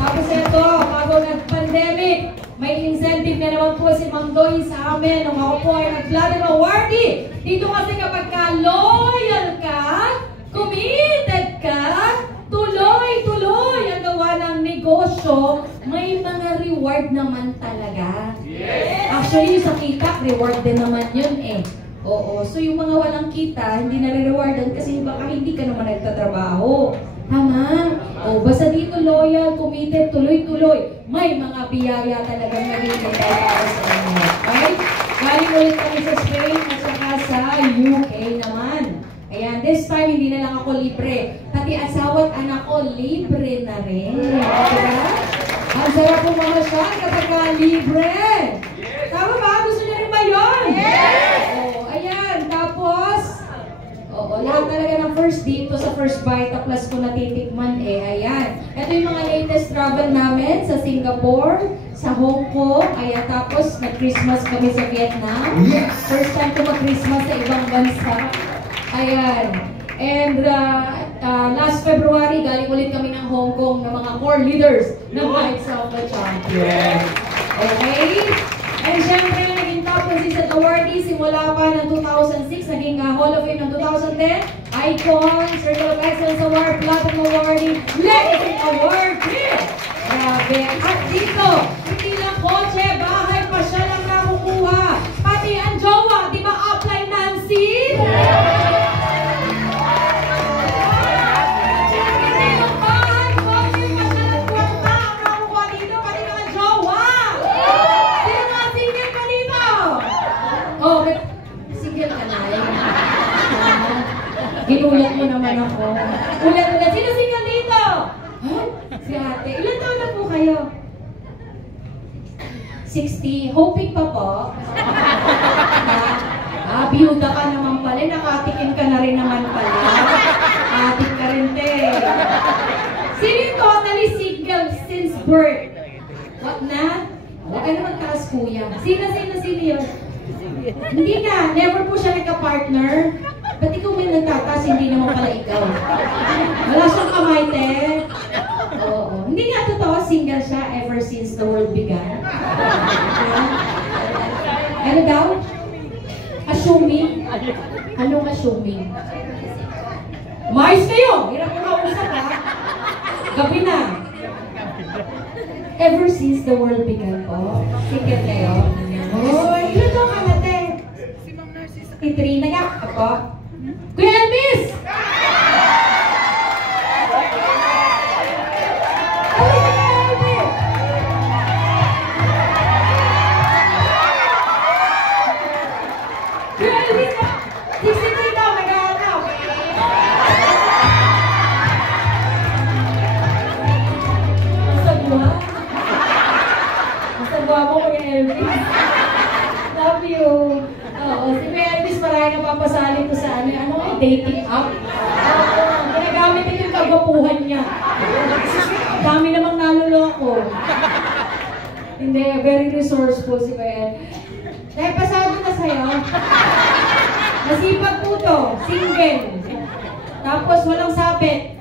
Tapos ito, bago nag-pandemic, may incentive na naman po si Ma'am Doy sa amin nung ako po ay nag-Platinum Awardee. Dito kasi kapag ka loyal ka, committed ka, tuloy-tuloy ang gawa ng negosyo, may mga reward naman talaga. Yes. Actually, yung sa kita, reward din naman yun eh. Oo. So yung mga walang kita, hindi na-rewardan kasi baka hindi ka naman nagtatrabaho. Tama? O, basta dito loyal, committed, tuloy-tuloy. May mga biyaya talagang nagiging para sa inyo. Okay? Galing ulit kami sa Spain at saka sa UK naman. Ayan, this time hindi na lang ako libre. Pati asawa at anak ko libre na rin. Diba? Ang sarap po mga siya kapag libre. Tama ba? Gusto niyo rin ba yun? Yes! O, ayan. Tapos, lahat talaga ng first dito sa First Bite Plus ko natitikman eh. Ayan. Ito yung mga latest travel namin sa Singapore, sa Hong Kong. Ayan. Tapos, nag-Christmas kami sa Vietnam. Yes! First time ko mag-Christmas sa ibang bansa. Ayan. And last February, galing ulit kami ng Hong Kong ng mga core leaders ng Knights of the Champion. Okay? And syempre, naging top consistent awardee simula pa ng 2006, naging Hall of Fame ng 2010, Icon, Circle of Excellence Award, Platinum Awardee, Legacy Awardee! Grabe! At dito, hindi lang kotse, bahay pa siya lang nakukuha. Pati ang jowa, di ba apply Nancy? Ginulat mo naman ako. Ulat. Sino single dito? Huh? Si ate. Ilan taon na po kayo? 60. Hoping pa po. Biyuda ka naman pala. Nakatikim ka na rin naman pala. Atik ka rin, te. Sino yung totally single since birth? What na? Huwag ka naman taas, kuya. Sino yun? Hindi na. Never po siya nagka-partner. Ba't ikaw may nagtatas, hindi naman pala ikaw? Wala siyang kamay, te. Oo. Hindi nga totoo, single siya ever since the world began. Ano daw? Assuming? Anong assuming? Mais kayo! Hirap mo kausap, ha? Gabi na. Ever since the world began po, single kayo. Oh, ilan daw ka na, te? Si Trina nga. Ako? Kuya Elvis! Kuya Elvis! 63 daw, nag-aanaw! Masagwa mo, Kuya Elvis. Love you. Oo, si Kuya Elvis marami na papasali ko sa dating app. Ginagamit ito yung kagwapuhan niya. Dami namang naluloko. Hindi, very resourceful si Kuya. Dahil pasado na sa'yo. Masipag po to, single. Tapos walang sabit.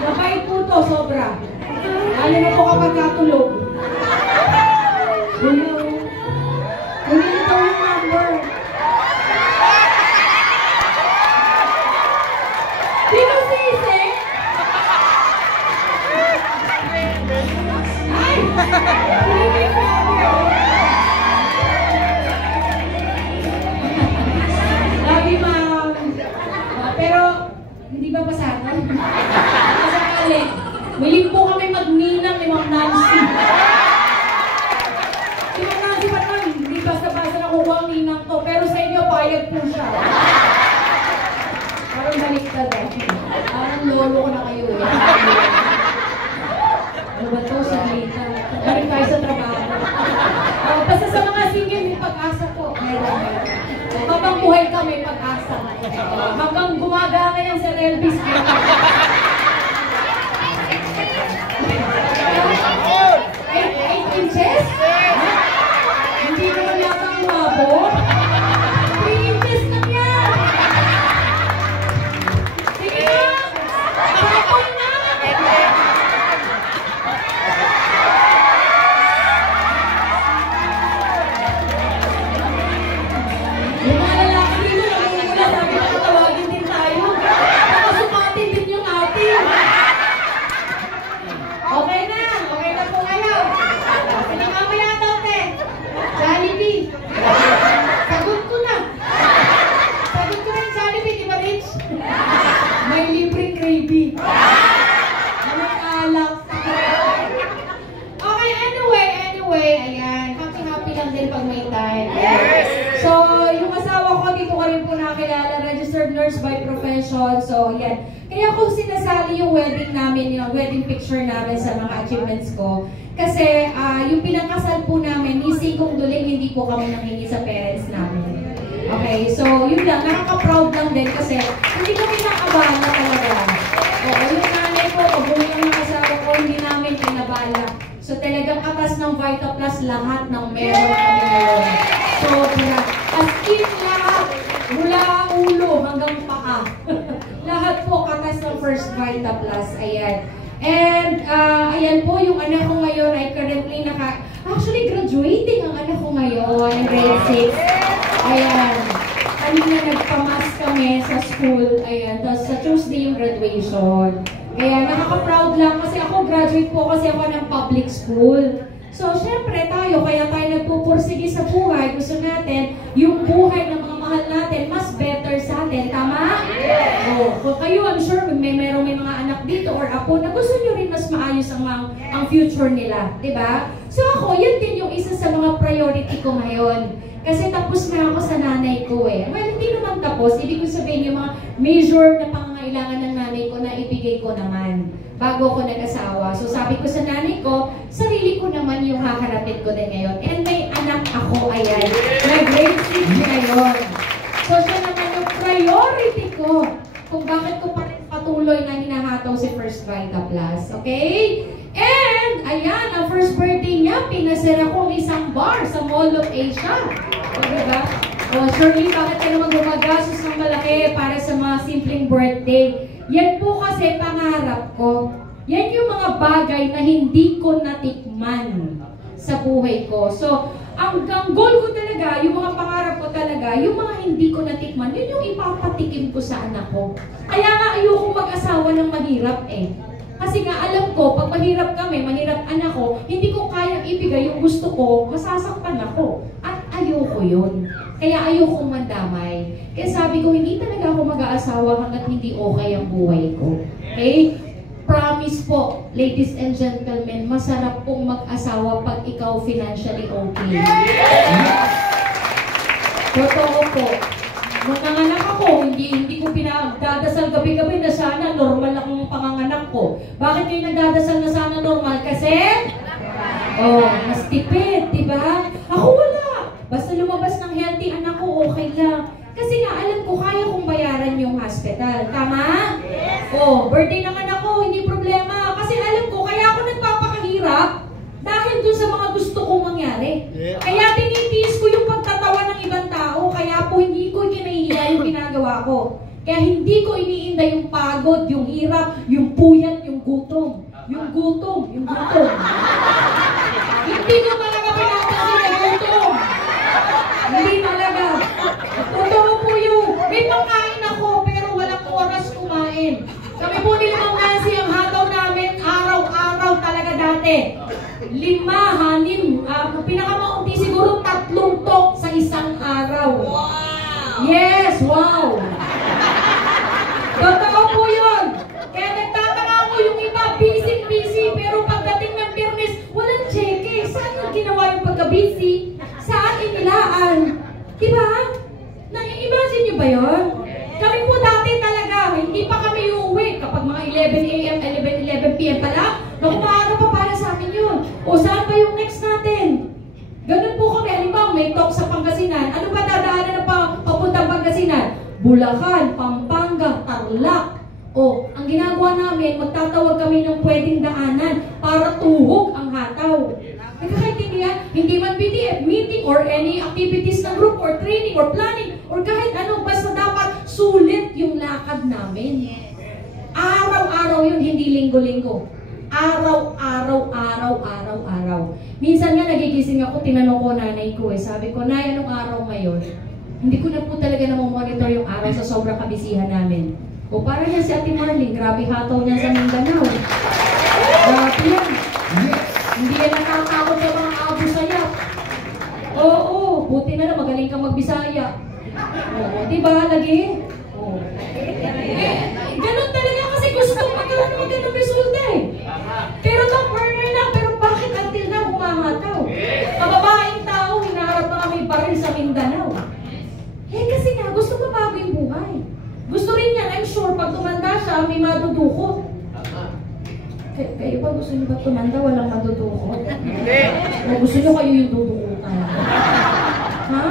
Mabait po to, sobra. Lalo na po kapag katulog. Kunin ito yung number. Sino sisi? Ay! Hindi ko Love you, ma'am. Pero, hindi ba pasado? Masakali. Willing po kami magninang ni Ma'am Nancy. Si Ma'am Nancy pa nun, hindi basta-basta nakuha ang ninang to. Pero sa inyo, payag po siya. Parang baliktad eh. Parang lolo ko na kayo eh. Ano ba ito? Saglita. Balik tayo sa trabaho. Basta sa mga single, may pag-asa po. Habang buhay ka, may pag-asa. Habang gumagana yung Sir Elvis. 8 inches? Hindi naman yata umabot. 3 inches lang yan. Sige na! Tapon na! nurse by profession. So, yan. Kaya kung sinasali yung wedding namin, yung wedding picture namin sa mga achievements ko, kasi yung pinakasal po namin, ni Kong Duling, hindi po kami nanghingi sa parents namin. Okay, so yun lang, nakaka-proud lang din kasi hindi kami nakabala talaga. Oo, yung nanay ko, pag-uwi ng asawa ko, hindi namin pinabala. So talagang katas ng Vita Plus lahat ng meron kami ngayon. So, as in lahat, mula ulo hanggang paa. Lahat po katas ng First Vita Plus. Ayan. And, ayan po, yung anak ko ngayon ay currently actually graduating ang anak ko ngayon, grade 6. Ayan. Kanina nagpamas kami sa school. Ayan. Tapos sa Tuesday yung graduation. Kaya nakaka-proud lang kasi ako, graduate po kasi ako ng public school. So, syempre tayo, kaya tayo nagpupursige sa buhay. Gusto natin, yung buhay ng mga mahal natin, mas better sa atin. Tama? Oh, kung kayo, I'm sure, may mga anak dito or apo na gusto nyo rin mas maayos ang future nila. Diba? So ako, yun din yung isa sa mga priority ko ngayon. Kasi tapos na ako sa nanay ko eh. Well, hindi naman tapos. Ibig ko sabihin yung mga major na pangangailangan ng nanay ko na ibigay ko naman bago ako nag-asawa. So sabi ko sa nanay ko, sarili ko naman yung haharapin ko din ngayon. And may anak ako, ayan, na grade 6 ngayon. So siya naman yung priority ko kung bakit ko pa rin patuloy na hinahataw si First Vita Plus. Okay? And, ayan, ang first birthday niya, pinasira ko ang isang bar sa Mall of Asia. O, diba? O, surely, bakit ka naman gumagastos ng malaki para sa mga simpleng birthday? Yan po kasi pangarap ko. Yan yung mga bagay na hindi ko natikman sa buhay ko. So, ang goal ko talaga, yung mga pangarap ko talaga, yung mga hindi ko natikman, yun yung ipapatikim ko sa anak ko. Kaya nga ayokong mag-asawa ng mahirap eh. Kasi nga alam ko, pag mahirap kami, mahirap anak ko, hindi ko kayang ibigay yung gusto ko, masasaktan ako. At ayoko yun. Kaya ayokong mandamay. Kaya sabi ko, hindi talaga ako mag-aasawa hanggat hindi okay ang buhay ko. Okay? Promise po, ladies and gentlemen, masarap pong mag-asawa pag ikaw financially okay. Totoo po. Nung nanganak ako, hindi ko pinagdadasal gabi-gabi na sana normal ang panganganak ko. Bakit kayo nagdadasal na sana normal? Kasi, mas tipid, diba? Ako wala. Basta lumabas ng healthy anak ko, okay lang. Kasi nga, alam ko, kaya kong bayaran yung hospital. Tama? Birthday ng anak ko, hindi problema. Kasi alam ko, kaya ako nagpapakahirap dahil dun sa mga gusto kong mangyari. Kaya tinitiis ko yung pagtatawa ng ibang tao, kaya po hindi ko kinahiya yung ginagawa ko. Kaya hindi ko iniinda yung pagod, yung hirap, yung puyat, yung gutom. Yung gutom. Hindi ko talaga pinapansin yung gutom. Hindi talaga. Totoo po yun. May pangkain ako, pero walang oras kumain. Kami po ni Mang Nancy, ang hataw namin, araw-araw talaga dati. 5, 6, pinakamaunti siguro 3 tok sa isang araw. Wow! Yes, wow! Totoo po yun. Kaya nagtataka ko yung iba, busy, pero pagdating ng Biyernes, walang cheque. Saan yung ginawa yung pagka-busy? Saan inilaan? Diba? Na-imagine nyo ba yun? Kami po dati talaga, hindi pa kami uuwi. Kapag mga 11 a.m., 11 p.m. pala, nakumaano pa para sa amin yun. O saan ba yung next natin? Ganun po kami. Halimbawa, may talk sa Pangasinan. Ano ba dadaanan na papuntang Pangasinan? Bulacan, Pampanga, Tarlac. O, ang ginagawa namin, magtatawag kami ng pwedeng daanan para tuhog ang hataw. Nagkakaintindihan? Hindi man BTF, meeting or any activities ng group or training or planning or kahit ano, basta dapat sulit yung lakad namin. Araw-araw yun, hindi linggo-linggo. Araw-araw. Minsan nga nagigising ako, tinanong ko nanay ko sabi ko, Nay, anong araw ngayon? Hindi ko na po talaga namomonitor yung araw sa sobrang kabisihan namin. O para niya si Ate Marlene, grabe hataw niya sa Mindanao. Grabe yan. Hindi yan nakatakot sa mga abo sayap. Oo, buti na lang magaling kang magbisaya. Oo, diba lagi? Oo. Ganun talaga kasi gusto magkaroon ng magandang resulta eh. Pero top burner na, pero bakit until na humahataw? Kababaeng tao, hinaharap na kami baril sa Mindanao. Kasi nga, gusto mabago yung buhay. gusto niyo ba tumanda walang matutukot? Hindi. O gusto niyo kayo yung tutukutan? Ha?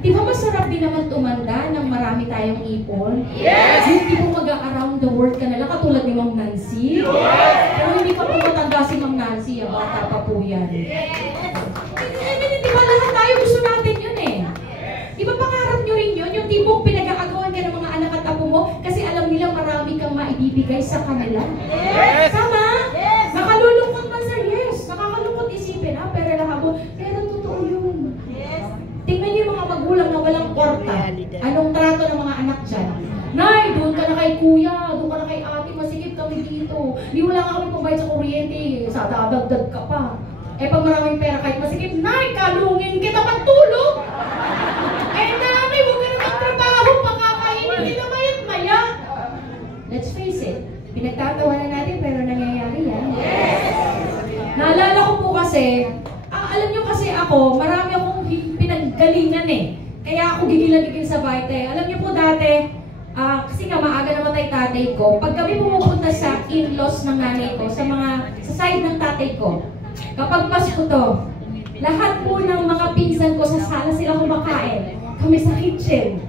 Di ba masarap din naman tumanda nang marami tayong ipon? Yes! Yung di mo mag-around the world ka na lang katulad ni Ma'am Nancy? Yes! Pero hindi pa po matanda si Ma'am Nancy, bata pa po yan. Yes! Di ba lahat tayo gusto natin yun eh? Di ba pangarap nyo rin yun? Yung tipong pinag-aagawan ka ng mga anak at apo mo kasi alam nila marami kang maibibigay sa kanila. Yes! Tama? Yes! Nakalulungkot man sir, yes. Nakakalungkot isipin, ha? Pero lahabo. Pero totoo yun. Yes! Tingnan niyo yung mga magulang na walang kwarta. Anong trato ng mga anak dyan? Nay, doon ka na kay kuya, doon ka na kay ate, masigip kami dito. Di wala nga kami pambayad sa kuryente, sa dadagdag ka pa. Eh pag maraming pera kahit masigip, Nay, kalungin kita pagtulog! Eh nanay, huwag ka na magtrabaho, pakakainin kita mayat-maya. Let's face it, pinagtatawanan natin pero nangyayari yan. Yes! Naalala ko po kasi, alam nyo kasi ako, marami akong pinaggalingan eh. Kaya ako gigil-gigil sa Vite. Alam niyo po dati, kasi nga maaga namatay tatay ko, pag kami pumupunta sa in-laws ng nanay ko, sa side ng tatay ko, kapag Pasko to, lahat po ng mga pinsan ko sa sala sila kumakain. Kami sa kitchen.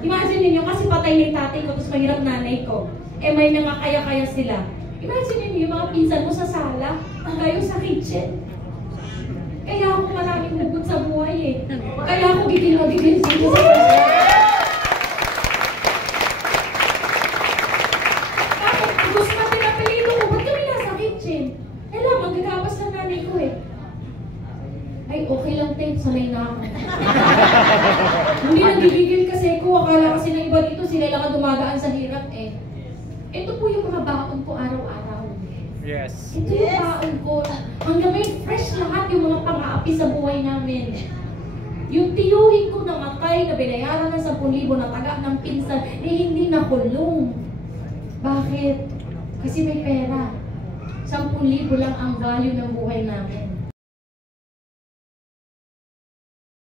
Imagine niyo kasi patay na yung tatay ko, tapos mahirap nanay ko. Eh may mga kaya-kaya sila. Imagine niyo yung mga pinsan mo sa sala, kayo sa kitchen. Kaya ako maraming hugot sa buhay eh. Kaya ako gigil-gigil dito sa gusto natin ang pelito ko, ba't kami nasa kitchen? Eh lang, magagapas ng nanay ko eh. Ay, okay lang tayo, sanay na ako. Hindi nagigigil kasi ko, akala kasi ng iba dito, sila lang ang dumadaan sa hirap eh. Ito po yung mga baon ko araw-araw. Yes. Ito yung baon ko. Hanggang may fresh lahat yung mga pang-aapi sa buhay namin. Yung tiyuhin ko namatay na binayaran ng 10,000 na taga ng pinsan, eh hindi nakulong. Bakit? Kasi may pera. 10,000 lang ang value ng buhay namin.